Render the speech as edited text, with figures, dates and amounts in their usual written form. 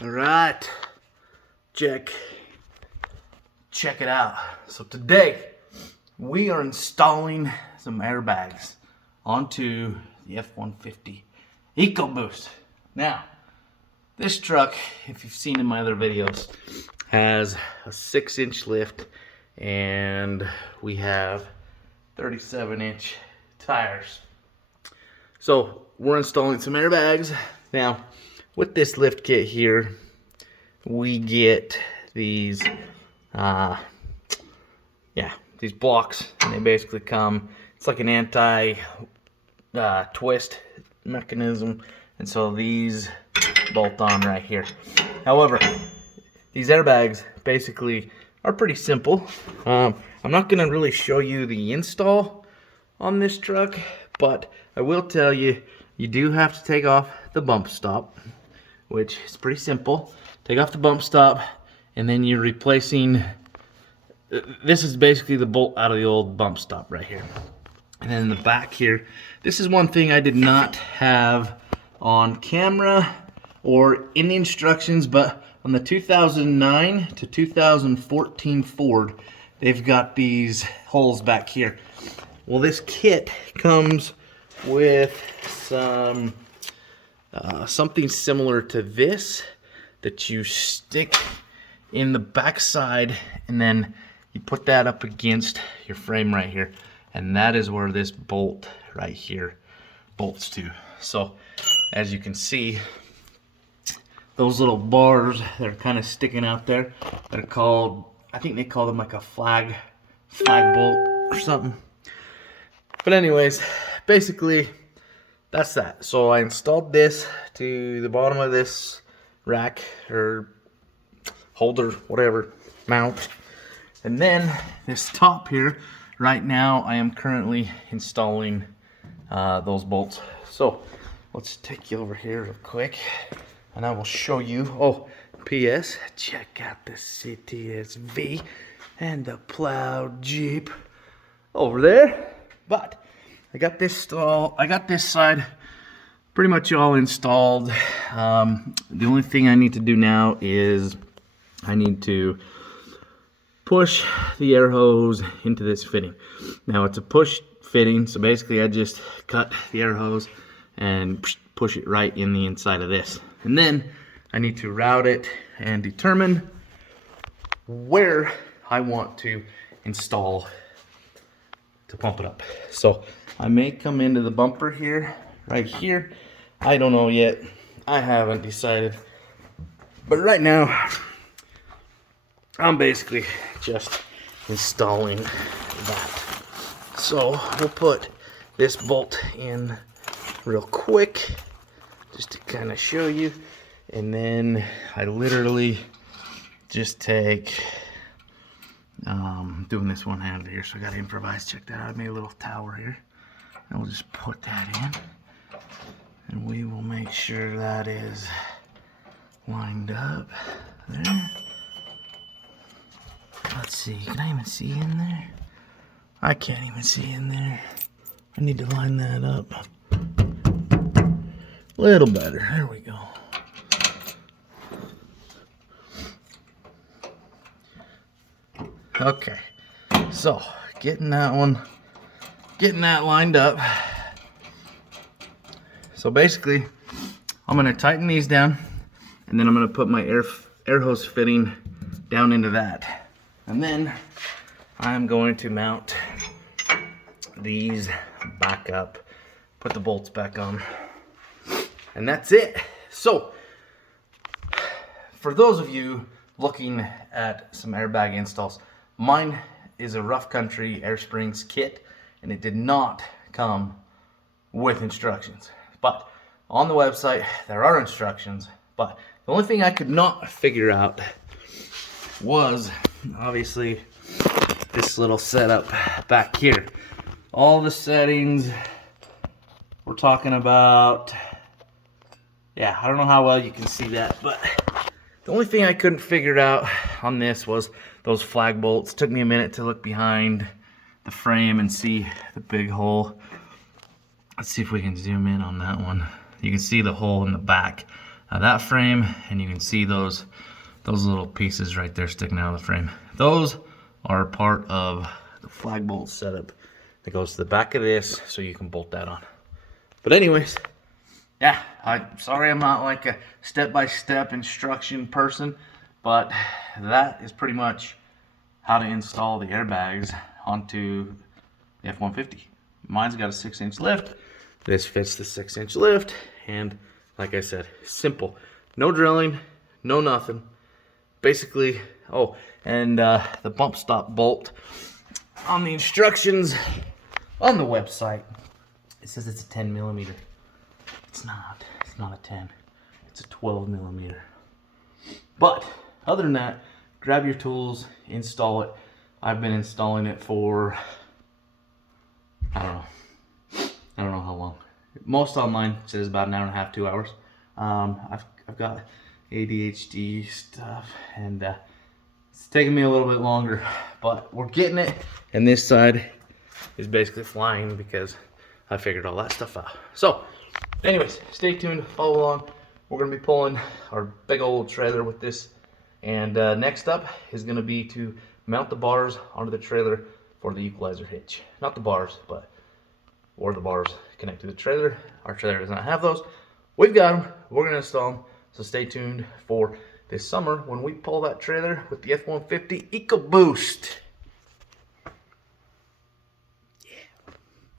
All right, check it out. So today we are installing some airbags onto the F-150 Ecoboost. Now, this truck, if you've seen in my other videos, has a 6-inch lift and we have 37-inch tires. So we're installing some airbags. Now, with this lift kit here, we get these these blocks, and they basically come, it's like an anti twist mechanism, and so these bolt on right here. However, these airbags basically are pretty simple. I'm not going to really show you the install on this truck, but I will tell you, you do have to take off the bump stop, which is pretty simple. Take off the bump stop, and then you're replacing, this is basically the bolt out of the old bump stop right here. And then in the back here, this is one thing I did not have on camera or in the instructions, but on the 2009 to 2014 Ford, they've got these holes back here. Well, this kit comes with some something similar to this that you stick in the back side, and then you put that up against your frame right here, and that is where this bolt right here bolts to. So as you can see, those little bars that are kind of sticking out there, that are called, I think they call them like a flag bolt or something. But anyways, basically that's that. So I installed this to the bottom of this rack or holder, whatever, mount. And then this top here, right now I am currently installing those bolts. So let's take you over here real quick and I will show you. Oh, P.S. check out the CTSV and the plowed Jeep over there. But I got this side pretty much all installed. The only thing I need to do now is I need to push the air hose into this fitting. Now it's a push fitting, so basically I just cut the air hose and push it right in the inside of this. And then I need to route it and determine where I want to install to pump it up. So I may come into the bumper here, right here. I don't know yet. I haven't decided. But right now, I'm basically just installing that. So we'll put this bolt in real quick, just to kind of show you. And then I literally just take, doing this one handed here, so I got to improvise. Check that out. I made a little tower here. And we'll just put that in. And we will make sure that is lined up there. Let's see, can I even see in there? I can't even see in there. I need to line that up a little better. There we go. Okay, so getting that lined up. So basically, I'm gonna tighten these down, and then I'm gonna put my air hose fitting down into that. And then I'm going to mount these back up, put the bolts back on, and that's it. So, for those of you looking at some airbag installs, mine is a rough country air springs kit, and it did not come with instructions. But on the website, there are instructions. But the only thing I could not figure out was obviously this little setup back here. All the settings we're talking about, yeah, I don't know how well you can see that, but the only thing I couldn't figure out on this was those flag bolts. It took me a minute to look behind the frame and see the big hole. Let's see if we can zoom in on that one. You can see the hole in the back that frame, and you can see those little pieces right there sticking out of the frame. Those are part of the flag bolt setup that goes to the back of this, so you can bolt that on. But anyways, yeah, I'm sorry I'm not like a step-by-step instruction person, but that is pretty much how to install the airbags onto the F-150. Mine's got a 6-inch lift. This fits the 6-inch lift, and like I said, simple. No drilling, no nothing. Basically, oh, and the bump stop bolt on the instructions on the website, it says it's a 10 millimeter. It's not a 10. It's a 12 millimeter. But other than that, grab your tools, install it. I've been installing it for, I don't know how long. Most online says about an hour and a half, 2 hours. I've got ADHD stuff, and it's taking me a little bit longer, but we're getting it. And this side is basically flying because I figured all that stuff out. So anyways, stay tuned, follow along. We're gonna be pulling our big old trailer with this, and next up is gonna be to mount the bars onto the trailer for the equalizer hitch. Not the bars, but where the bars connect to the trailer. Our trailer does not have those. We've got them. We're gonna install them. So stay tuned for this summer when we pull that trailer with the F-150 Ecoboost.